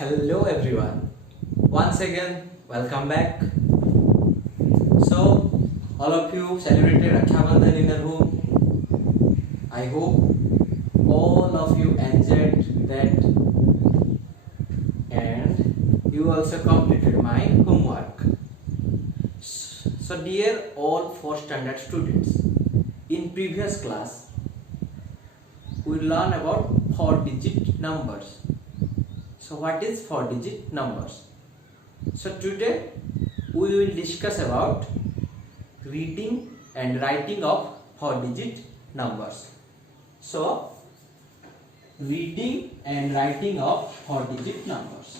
Hello everyone. Once again, welcome back. So, all of you celebrated Raksha Bandhan in your home. I hope all of you enjoyed that and you also completed my homework. So, dear all 4 standard students, in previous class, we learned about 4-digit numbers. So what is 4-digit numbers? So today we will discuss about reading and writing of 4-digit numbers. So reading and writing of 4-digit numbers.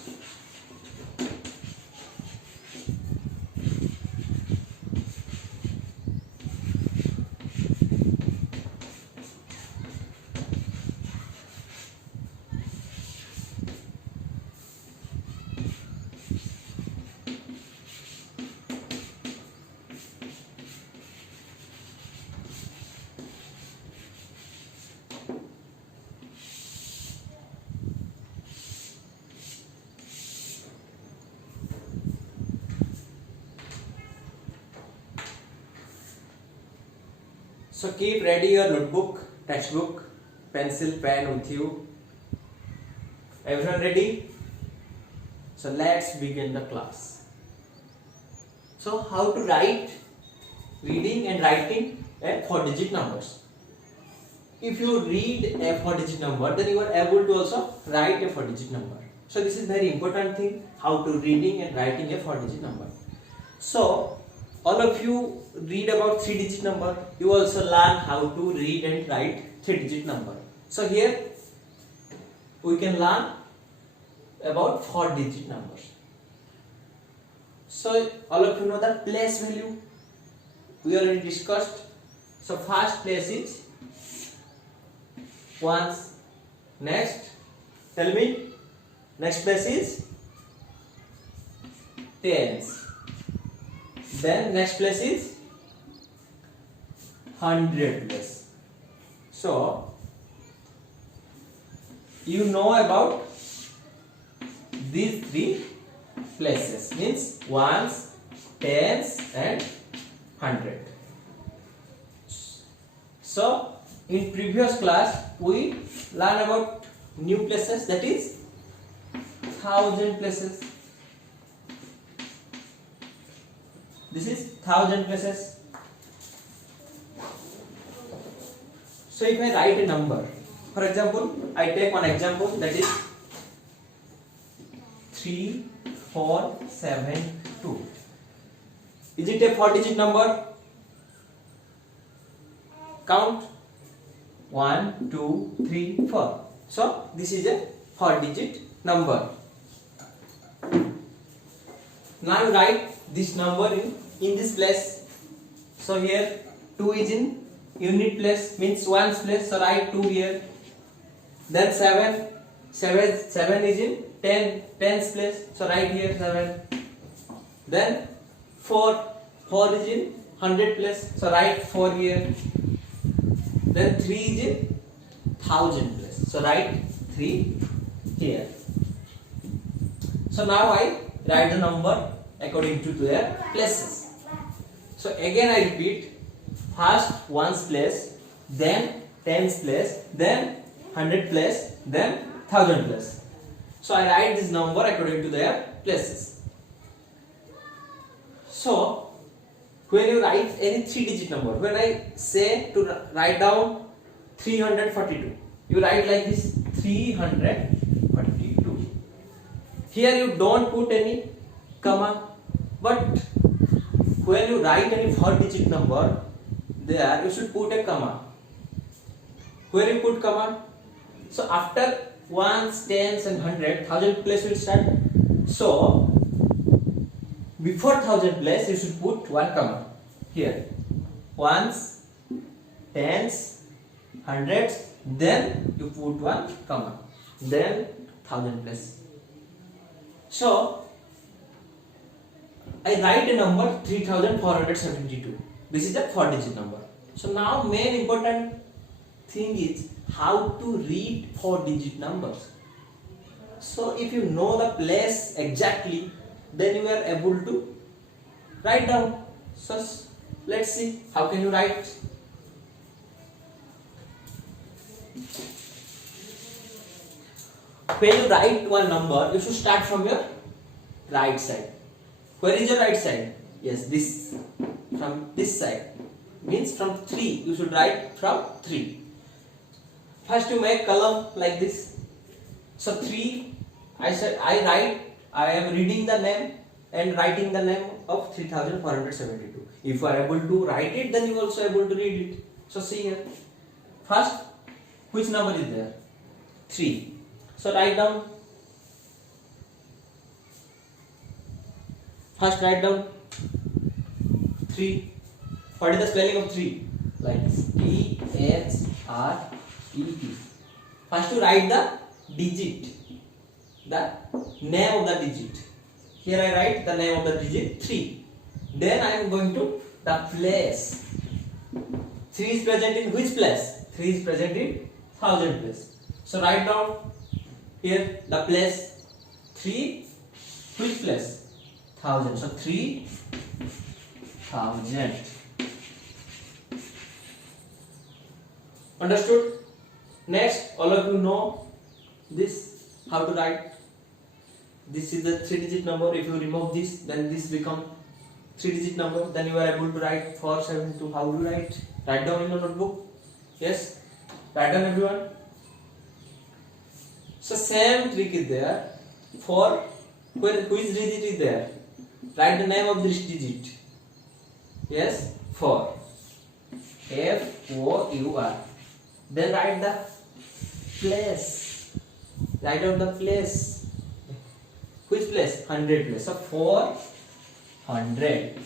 So keep ready your notebook, textbook, pencil, pen with you. Everyone ready? So let's begin the class. So how to write reading and writing a 4-digit numbers. If you read a 4-digit number, then you are able to also write a 4-digit number. So this is very important thing, how to reading and writing a 4-digit number. So all of you read about 3-digit number, you also learn how to read and write 3-digit number. So here we can learn about 4-digit numbers. So all of you know that place value we already discussed. So first place is ones. Next, tell me, next place is tens. Then next place is 100 place. So you know about these 3 places, means ones, tens and 100. So in previous class we learned about new places, that is 1000 places. This is 1000 places. So if I write a number, for example, I take one example, that is 3472. Is it a 4-digit number? Count 1, 2, 3, 4. So this is a 4-digit number. Now write this number in this place. So here 2 is in unit place, means ones place, so write 2 here. Then 7 is in tens place, so write here 7. Then 4 is in 100 place, so write 4 here. Then 3 is in 1000 place, so write 3 here. So now I write the number according to their places. So again I repeat, first ones place, then tens place, then 100 place, then 1000 place. So I write this number according to their places. So when you write any 3-digit number, when I say to write down 342, you write like this, 342. Here you don't put any comma, but when you write any 4-digit number, there you should put a comma. Where you put comma? So after ones, tens and 100, 1000 place will start. So before 1000 place you should put one comma here. Ones, tens, hundreds, then you put one comma, then 1000 place. So I write a number 3472. This is a 4-digit number. So now main important thing is how to read 4-digit numbers. So if you know the place exactly, then you are able to write down. So let's see how can you write. When you write one number, you should start from your right side. Where is your right side? Yes, this. From this side. Means from 3. You should write from 3. First you make column like this. So 3, I am reading the name and writing the name of 3472. If you are able to write it, then you are also able to read it. So see here. First, which number is there? 3. So write down. First write down 3. What is the spelling of 3? Like THREE. First you write the digit, the name of the digit. Here I write the name of the digit 3. Then I am going to the place. 3 is present in which place? 3 is present in 1000 place. So write down here the place 3. Which place? 1000. So 3000. Understood? Next, all of you know this how to write. This is the 3-digit number. If you remove this, then this become 3-digit number. Then you are able to write 472. How do you write? Write down in your notebook. Yes, write down everyone. So same trick is there. For which digit is there? Write the name of this digit. Yes, 4. FOUR. Then write the place. Write down the place. Which place? 100 place. So 400.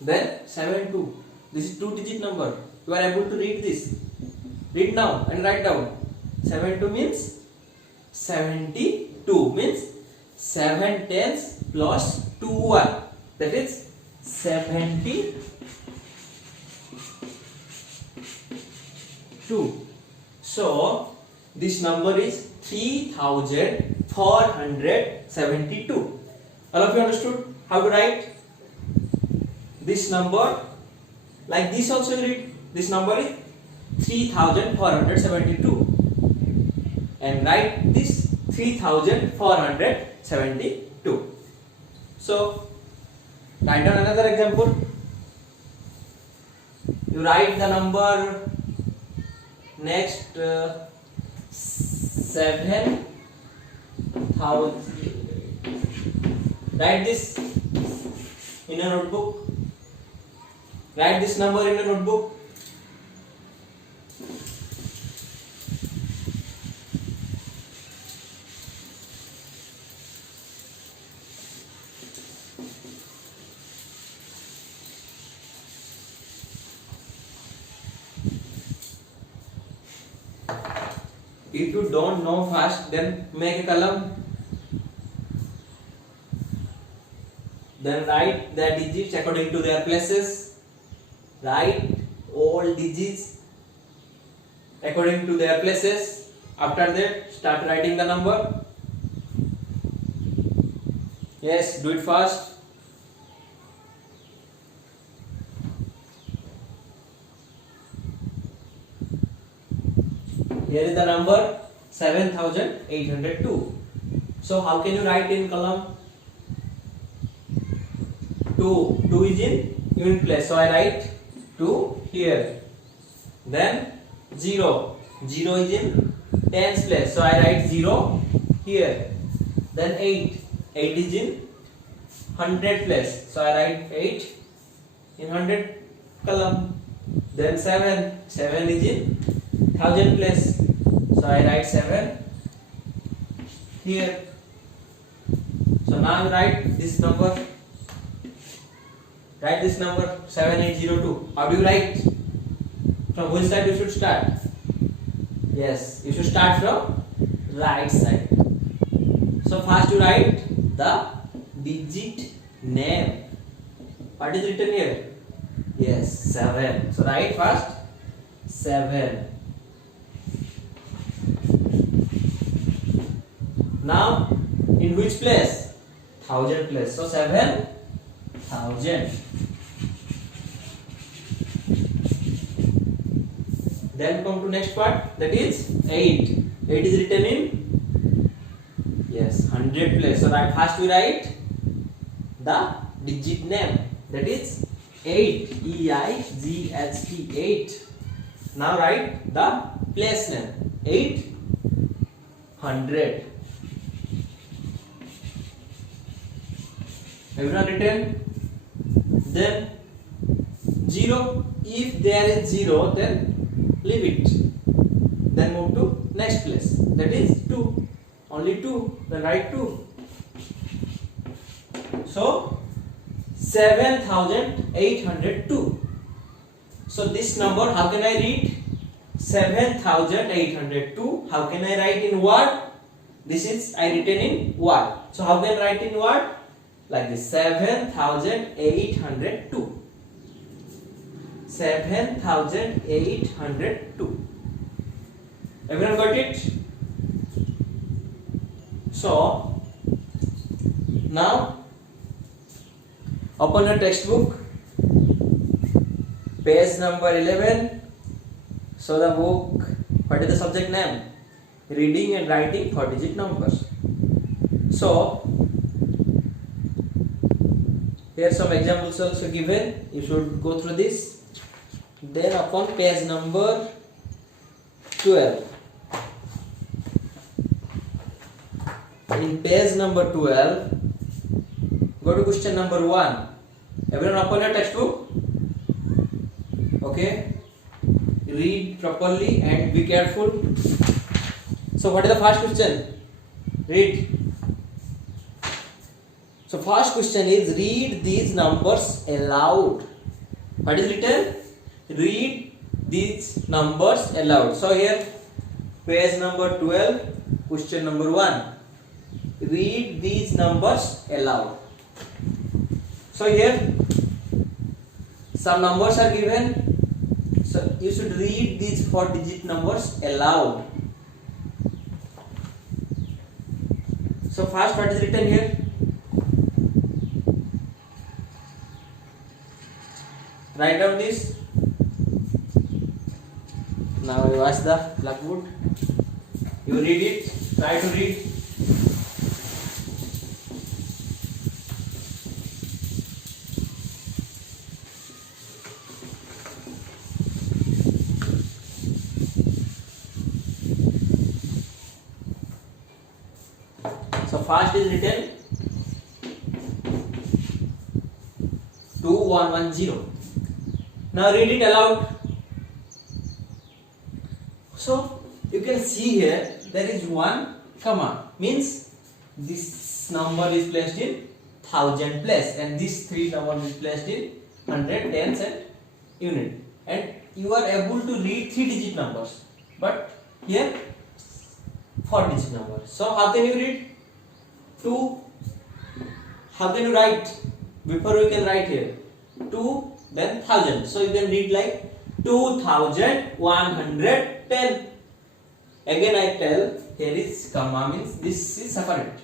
Then 72. This is 2-digit number. You are able to read this. Read now and write down. 72 means 72 means 7 tens plus 2 1. That is 72. So this number is 3472. All of you understood how to write this number? Like this also read. This number is 3472 and write this 3472. So write down another example. You write the number next 7000. Write this in a notebook. Write this number in a notebook. If you don't know fast, then make a column. Then write the digits according to their places. Write all digits according to their places. After that, start writing the number. Yes, do it fast. Here is the number 7802. So how can you write in column? 2 is in unit place. So I write 2 here. Then 0 is in tens place. So I write 0 here. Then 8 is in 100 place. So I write 8 in 100 column. Then 7 is in 1000 place. So I write 7 here. So now I write this number. Write this number 7802. How do you write? From which side you should start? Yes, you should start from right side. So first you write the digit name. What is written here? Yes, 7. So write first 7. Now in which place? 1000 place. So 7000. Then come to next part, that is 8. 8 is written in, yes, 100 place. So right, first we write the digit name, that is 8. E-I-G-H-T, 8. Now write the place name, 800. Everyone written? Then 0. If there is 0, then leave it. Then move to next place, that is 2. Only 2. Then write 2. So 7802. So this number, how can I read? 7802. How can I write in word? This is I written in word. So how can I write in word? Like this, 7802. 7802. Everyone got it? So now open your textbook, page number 11. So the book, what is the subject name? Reading and writing 4-digit numbers. So here some examples also given. You should go through this. Then upon page number 12. In page number 12, go to question number 1. Everyone open your textbook. Okay. Read properly and be careful. So what is the first question? Read. So first question is, read these numbers aloud. What is written? Read these numbers aloud. So here, page number 12, question number 1. Read these numbers aloud. So here, some numbers are given. So you should read these 4-digit numbers aloud. So first, what is written here? Write down this. Now you watch the blackboard. You read it. Try to read. So first is written 2110. Now read it aloud. So you can see here there is 1 comma, means this number is placed in 1000 place and this 3 number is placed in 100, tens and unit, and you are able to read 3-digit numbers, but here 4-digit numbers. So how can you read 2? How can you write? Before we can write here 2 then 1000. So you can read like 2110. Again I tell, here is comma, means this is separate.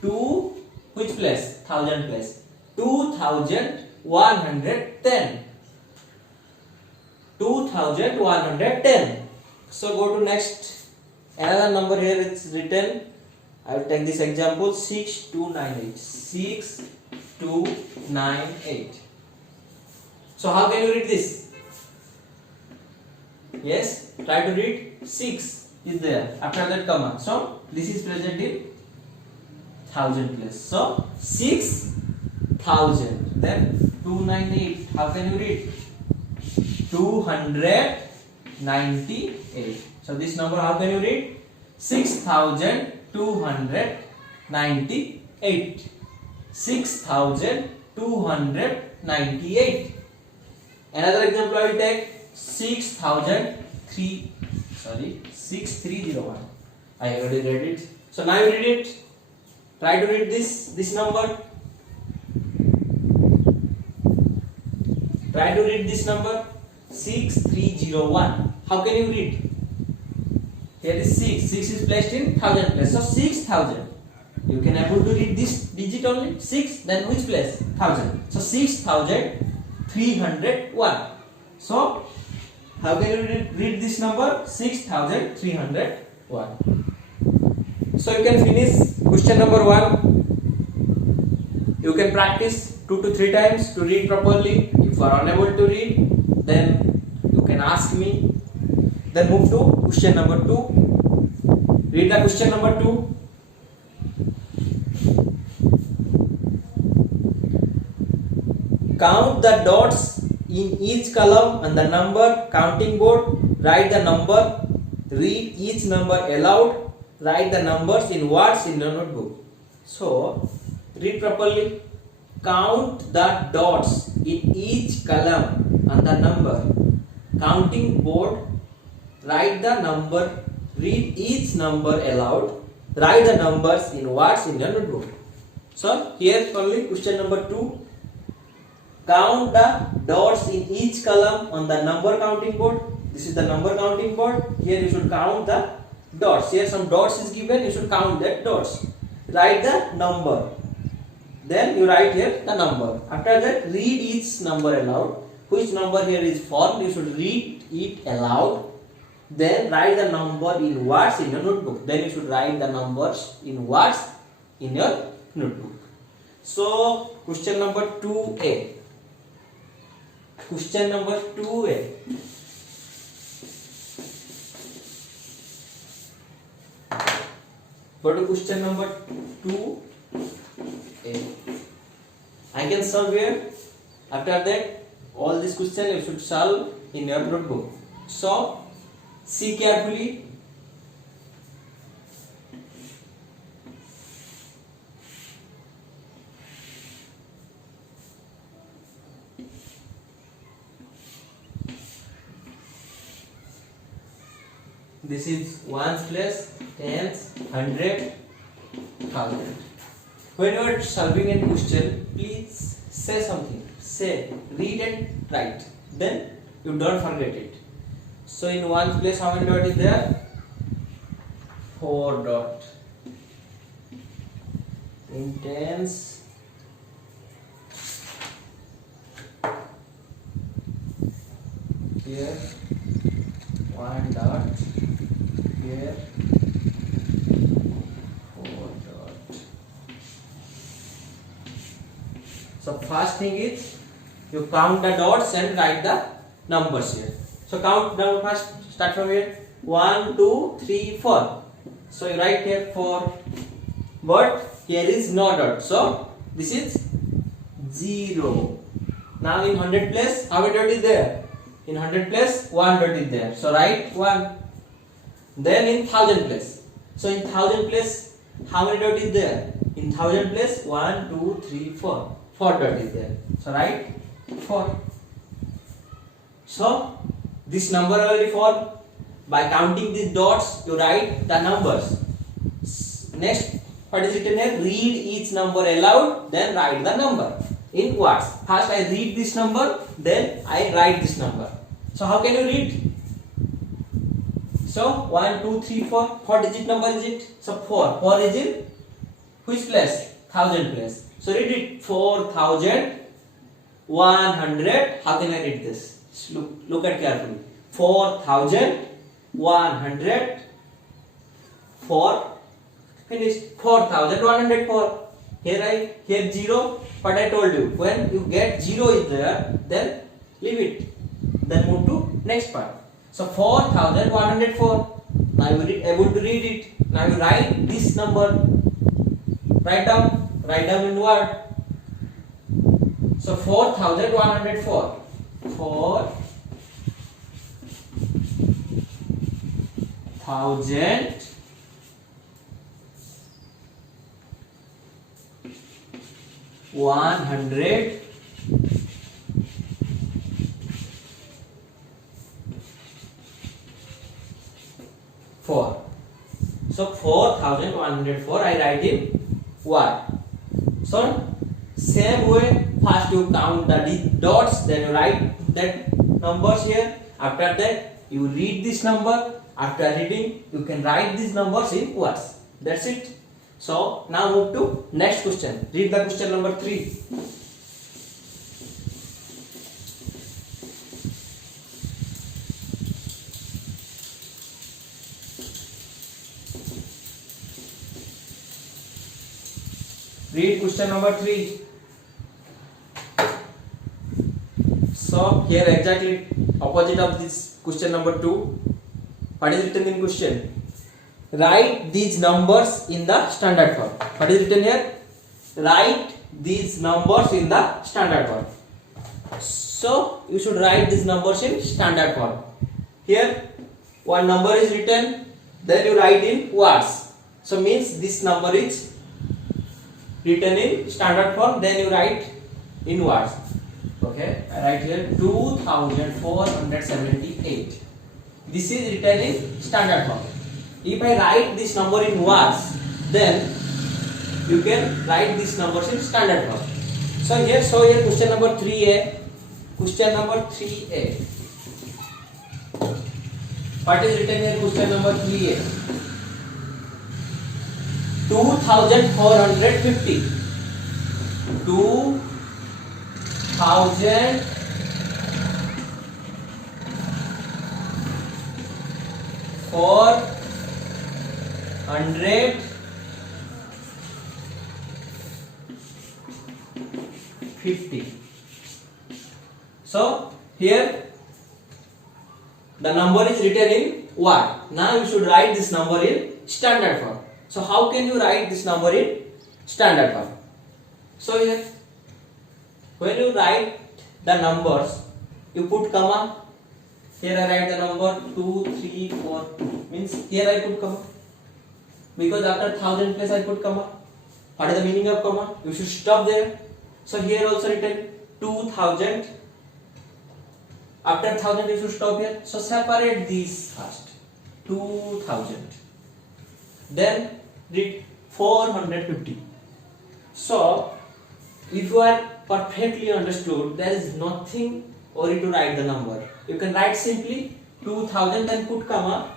2 which place? 1000 place. 2110. 2110. So go to next. Another number here is written. I will take this example, 6298. 6298. So how can you read this? Yes, try to read. 6 is there after that comma. So this is present in 1000 place. So 6000. Then 298. How can you read? 298. So this number, how can you read? 6298. 6298. Another example I will take, 6301. I already read it. So now you read it. Try to read this number. Try to read this number, 6301. How can you read? here is 6. 6 is placed in thousand place. So 6000. You can able to read this digit only 6. Then which place? 1000. So 6301. So how can you read this number? 6301. So you can finish question number 1. You can practice 2 to 3 times to read properly. If you are unable to read, then you can ask me. Then move to question number 2. Read the question number 2. Count the dots in each column on the number counting board. Write the number. Read each number aloud. Write the numbers in words in your notebook. So, read properly. Count the dots in each column on the number counting board. Write the number. Read each number aloud. Write the numbers in words in your notebook. So, here only question number 2. Count the dots in each column on the number counting board. This is the number counting board. Here you should count the dots. Here some dots is given. You should count that dots. Write the number. Then you write here the number. After that, read each number aloud. Which number here is formed? You should read it aloud. Then write the number in words in your notebook. Then you should write the numbers in words in your notebook. So, question number 2A. Question number 2A. Go to question number 2A. I can solve here. After that, all these questions you should solve in your notebook. So, see carefully. This is ones place, tens, hundred, thousand. When you are solving a question, please say something. Say, read and write. Then you don't forget it. So in ones place, how many dot is there? 4 dot. In tens, here 1 dot. Here 4 dot. So first thing is you count the dots and write the numbers here. So count down first. Start from here. 1, 2, 3, 4. So you write here 4. But here is no dot. So this is 0. Now in 100 place, how many dot is there? In 100 place, 1 dot is there. So write 1. Then in 1000 place. So in 1000 place, how many dot is there? In 1000 place, 1, 2, 3, 4. 4 dot is there. So write 4. So this number already formed. By counting these dots, you write the numbers. Next, what is written here? Read each number aloud, then write the number in words. First I read this number, then I write this number. So how can you read? So 1, 2, 3, 4. What digit number is it? So 4. 4 is in which place? 1000 place. So read it. 4100. How can I read this? Look at carefully. 4100. 4. Finished. 4104. Here 0. What I told you. When you get 0 is there, then leave it. Then move to next part. So 4104. Now you are able to read it. Now you write this number. Write down in word. So 4104. 4104. So 4104 I write in word. So same way, first you count the dots, then you write that numbers here. After that you read this number, After reading, you can write these numbers in words. That's it. So now move to next question. Read the question number 3. Read question number 3. So here exactly opposite of this question number 2. What is written in question? Write these numbers in the standard form. What is written here? Write these numbers in the standard form. So you should write these numbers in standard form. Here one number is written, then you write in words. So means this number is written in standard form, then you write in words. Okay, I write here 2478. This is written in standard form. If I write this number in words, then you can write these numbers in standard form. So here question number 3a. Question number 3a. What is written here? Question number 3a. 2450. 2450. So here the number is written in word. Now you should write this number in standard form. So how can you write this number in standard form? So here when you write the numbers, you put comma. Here I write the number 2, 3, 4. Means here I put comma. Because after 1000 place I put comma. What is the meaning of comma? You should stop there. So here also written 2000. After 1000 you should stop here. So separate these first. 2000. Then read 450. So if you are perfectly understood, there is nothing worry to write the number. You can write simply 2000 and put comma,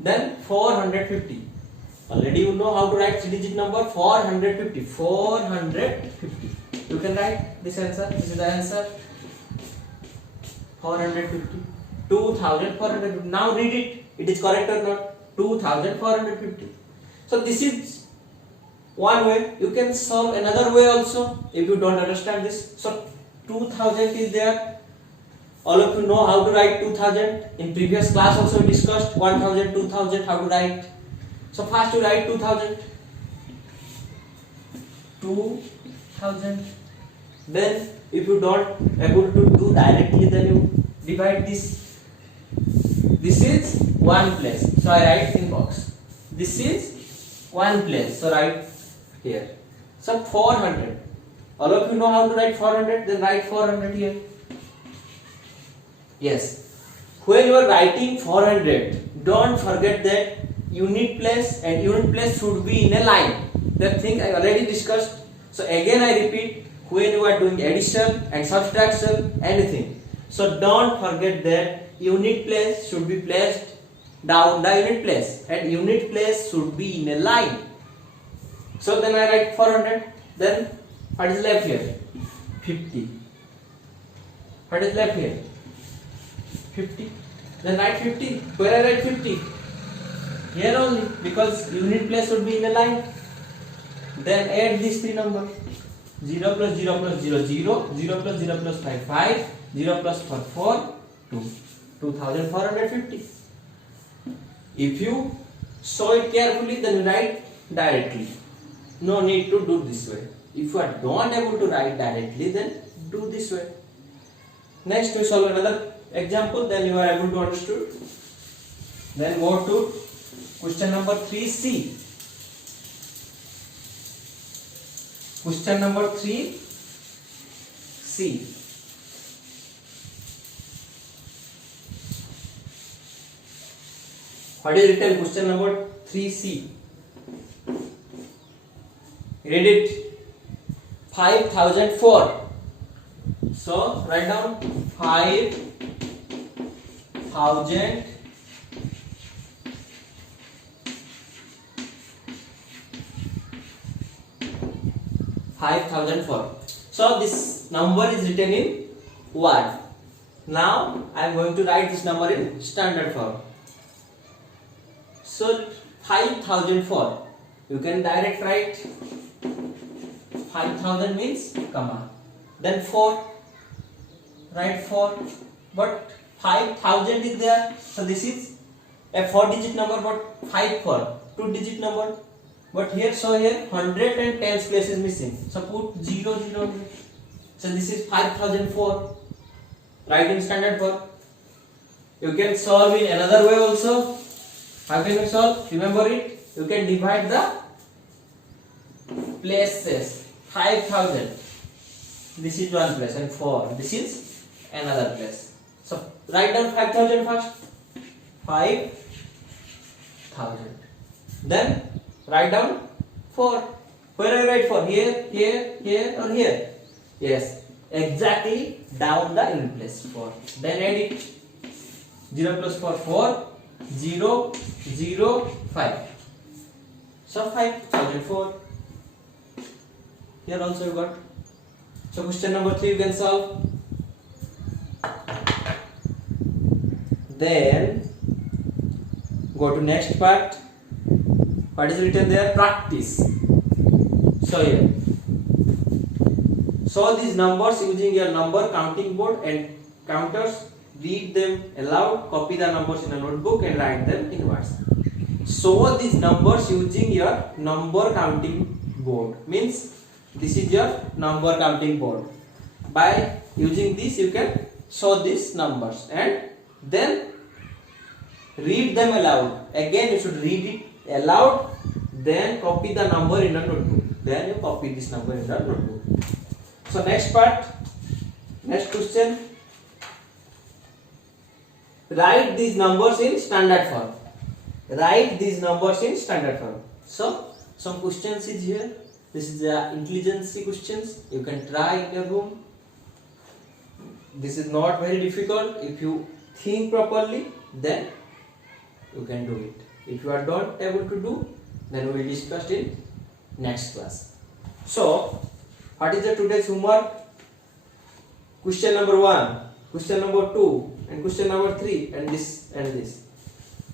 then 450. Already you know how to write 3-digit number. 450. 450. You can write this answer. This is the answer. 450. 2450. Now read it. It is correct or not? 2450. So this is one way. You can solve another way also if you don't understand this. So 2000 is there. All of you know how to write 2000. In previous class also we discussed 1000, 2000 how to write. So first you write 2000. 2000. Then if you don't able to do directly, then you divide this. This is one place. So I write in box. This is one place. So write here. So 400. All of you know how to write 400. Then write 400 here. Yes. When you are writing 400, don't forget that unit place and unit place should be in a line. That thing I already discussed. So again I repeat, when you are doing addition and subtraction, anything. So don't forget that unit place should be placed down the unit place and unit place should be in a line. So then I write 400. Then what is left here? 50. What is left here? 50. Then write 50. Where I write 50? Here only, because unit place should be in a line. Then add these three numbers. 0 plus 0 plus 0, 0. 0 plus 0 plus 5, 5. 0 plus 4, 4. 2. 2450. If you saw it carefully, then write directly. No need to do this way. If you are not able to write directly, then do this way. Next we solve another example, then you are able to understand. Then go to question number 3C. Question number 3C. What is written? Question number 3C. Read it. 5004. So write down 5004. 5004. So this number is written in word. Now I am going to write this number in standard form. So 5004, you can direct write 5000 means comma, then 4, write 4, but 5000 is there, so this is a 4-digit number, but 54 2-digit number, but here, so here 100 and tens place is missing, so put 0 0 here. So this is 5004, write in standard form. You can solve in another way also. How can you solve? Remember it, you can divide the places. 5000, this is one place, and 4, this is another place. So write down 5000 first. 5000. Then write down 4. Where I write 4? Here, here, here, or here? Yes, exactly down the unit place 4. Then add it. 0 plus 4, 4, 0, 0, 5. So 5004. Here also you got. So question number 3 you can solve. Then go to next part. What is written there? Practice. So here, solve these numbers using your number counting board and counters. Read them aloud. Copy the numbers in a notebook and write them in words. Solve these numbers using your number counting board. Means this is your number counting board. By using this, you can solve these numbers and then read them aloud. Again, you should read it aloud. Then copy the number in a notebook. Then you copy this number in the notebook. So next part, next question. Write these numbers in standard form. Write these numbers in standard form. So some questions is here. This is the intelligence questions. You can try in your room. This is not very difficult. If you think properly, then you can do it. If you are not able to do, then we will discuss in next class. So, what is the today's homework? Question number 1, question number 2, and question number 3, and this and this.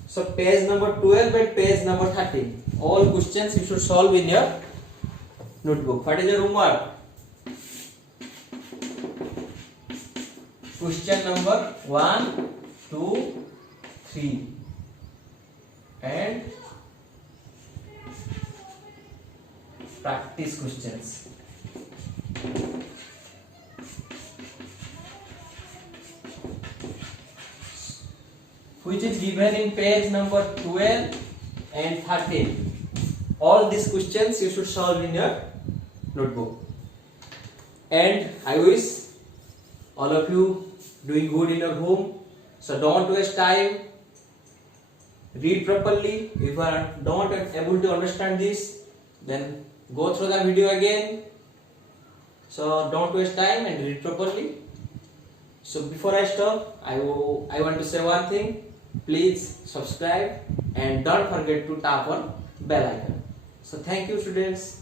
So page number 12 and page number 13. All questions you should solve in your notebook. What is your homework? Question number 1, 2, 3 and practice questions. Which is given in page number 12 and 13. All these questions you should solve in your notebook. And I wish all of you doing good in your home. So don't waste time. Read properly. If you are not able to understand this, then go through the video again. So don't waste time and read properly. So before I stop, I want to say one thing. Please subscribe and don't forget to tap on bell icon. So thank you, students.